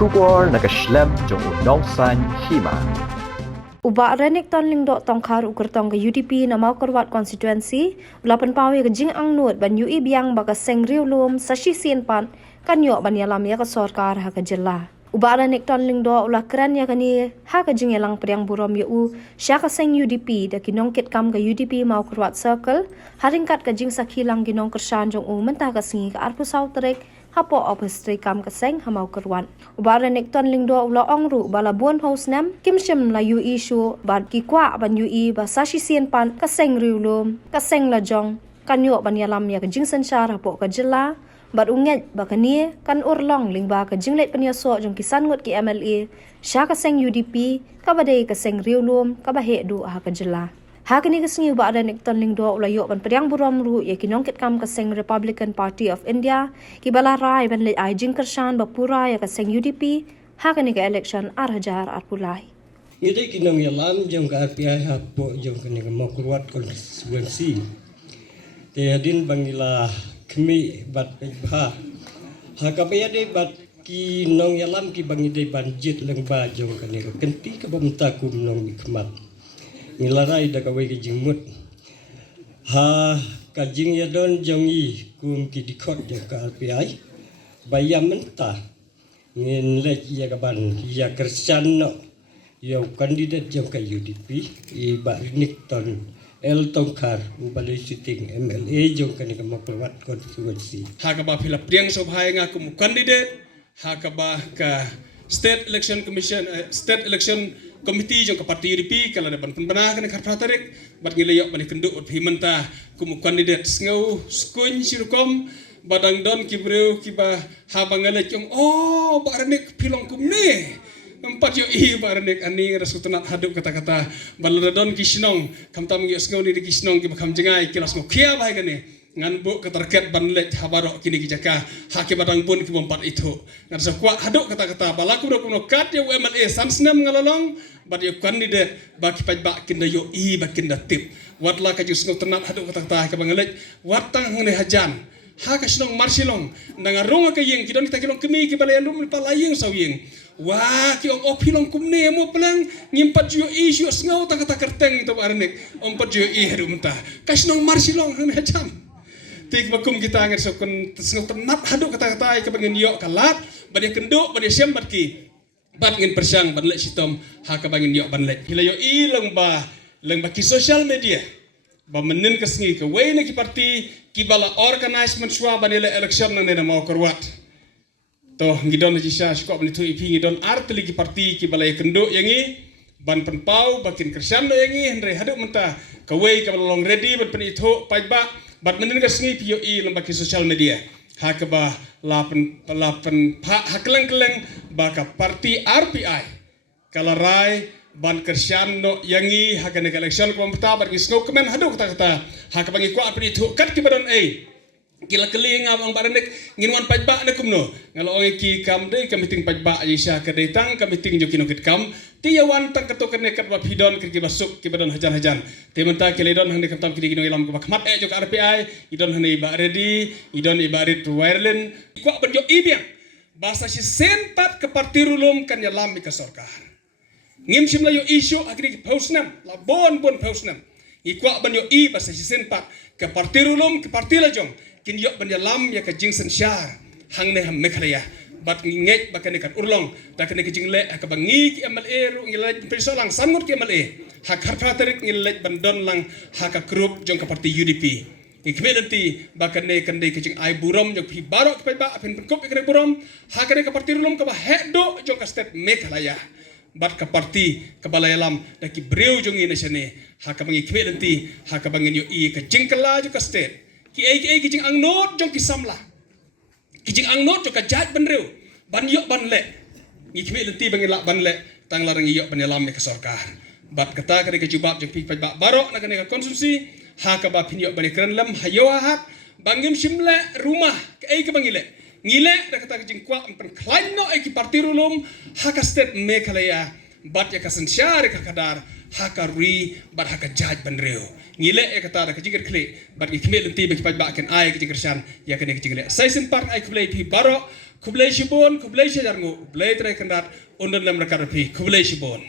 Shubor nakaslem jong unongsan hima. Uba renik ton lingdo tongkar ukur tong ke UDP na mau kerwat konstituensi ulapan pawe ke jing ang nuat ban UI biang baka seng riulum sashi sien pan kan yo ban yalam ya ke sorkar ha ke jela. Uba renik ton lingdo ulah keran ya kani ha ke jing elang priang burom yu sya ke seng UDP da kinongkit kam ke UDP mau kerwat circle haringkat ke jing sakhilang kinong kersan jong mentah ke singi ke arpu sautrek hapo opestri kam keseng hamau kerwan. Ubara nek ton lingdo ula ongru bala buon house nam kim shim la yu isu ban ki kwa ban yu i ba sashi sien pan keseng riulum keseng la jong kanyo ban yalam ya ke jing sensyar hapo ke jela bat unget ba kanie kan urlong ling ba ke jing let penia so jong kisan ngut ki MLA sya keseng UDP ka badai keseng riulum ka ba he du ha ke jela. Hakini kesengi uba ada nek ton lingdo ula yok ban periang burom ru ya kinongkit kam keseng Republican Party of India ki bala rai ban le ai jing kersan bapura ya keseng UDP hakini ke election arhajar arpulai. Ngide kinong yalam jong ka RPI hapo jong kani mo kurwat konstituensi. Te adin bangila kemi bat ha. Hakabaya de bat kinong yalam ki bangide banjit lengba jong kani kenti ka bamta kum nong mikmat. Nilarai da kawai ke jingmut ha ka jing ya don jongi kum ki dikot ya ka RPI bayam mentah ngin lek ya kaban ya kersan no ya kandidat jong ka UDP i ba nik ton el tongkar ubale sitting MLA jong kan ka maklawat konstituensi ha ka ba philap priang so bhai nga kum candidate ha ka ba ka state election commission state election committee jong ka parti UDP kala ban penbana kan kharpra tarik bat ngileyok ban kendu ut himanta kum candidate ngau skun sirukom badang don kibreu kiba ha bangale jong oh barnek pilong kum ne empat yo i barnek ani rasutanat haduk kata-kata baladon kisnong kamtam yo ngau ni kisnong kiba kam jengai kilas ngo kia bahai gane ngan bu keterket banlet habarok kini kijaka hake badang pun ki bompat itu ngan sa kwa haduk kata-kata balaku do kuno kat yo MLA sansnam ngalalong bad yo kandidat baki pajba kinda yo i bakinda tip watla ka jus tenat haduk kata-kata ka bangalet watang ngene hajan ha ka snong marsilong nangarong ka yeng kidon kita kilong kemi ki balayandum palayeng sawing wah ki ong opilong kumne mo pelang ngimpat yo i yo ngau ta kata kerteng to barnek ompat yo i hadu mentah ka snong marsilong ngene hajan tik bakum kita ngir sokon sengok tenat haduk kata-kata ke bangin yok kalat bade kenduk bade siam batki bat ngin persyang banlek sitom ha ka bangin yok banlek hilayo i leng ba ki social media ba menen kesengi ke we ne ki parti ki bala organizement swa banile election nang ne mau korwat to ngidon ji sya skop ni tu ipi ngidon artli ki parti ki bala kenduk yangi ban penpau bakin kersyam yangi hendre haduk mentah ke we ka long ready ban pen itu paiba bat menen kesengi POE lembaki social media hakaba lapen hakeleng-keleng baka parti RPI kalarai ban kersian no yangi hakane election ko mta bat ngisno kemen hadu kata-kata hakaba ngi ko apri itu kat ki badon kila keling ang baranek nginwan pajba ne kumno ngalo oi ki kam de kamiting pajba yisha ka detang kamiting jo kinokit kam tiyawan tang katok ne kat wa pidon ki basuk ki badon hajan-hajan tementa kiledon hande kamtam ki gino ilam ko bakmat jo ka RPI idon hande ba ready idon ibarit wireless ko ban jo ibiang basa si senpat ke parti rulum kan yalam mi ka sorkar ngim simla yo isu agri pausnam la bon pausnam ikwa ban yo i basa si senpat ke parti rulum ke parti lajong kin yok ban yalam ya ka jing sensyar hang ne ham mekhlaya bat nget bakane kat urlong ta kane ke jingle ka bangi ki MLA ru ngile peso lang sangut ki MLA hak harpa tarik ngile ban don lang hak group jong ka parti UDP ikme nanti bakane kande ke jing ai burom jong pi barok pe ba apin kop ikre burom hakane ka parti rulum ka ba hedo jong ka state mekhlaya bat ka parti ka balayalam da ki breu jong ine sene hak bangi ikme nanti hak bangin yo i ka jingkala jo ka state ki ai kijing ang not jong kisamla kijing ang not jong ka jat benreu ban yok ban le ngikme lenti bangila ban le tang larang yok ban yalam ne ka sorkar bat kata ka jubab jong pi ba barok na ka konsumsi ha ka ba pin yok ban kren lam hayo hat bangim simle rumah ka ai ka bangile ngile da kata kijing kwa pen klain no ai ki parti rulum ha ka state mekhalaya bat ya ka sensyar ka kadar haka ri bat haka judge ban reo ngile e kata da kajingar kle bat ikme lenti bagi pajba kan ai kajingar shan ya kan kajingar sai sen park ai kublai pi baro kublai shibon kublai shajarngo kublai trai kandat undan lam rakar pi kublai shibon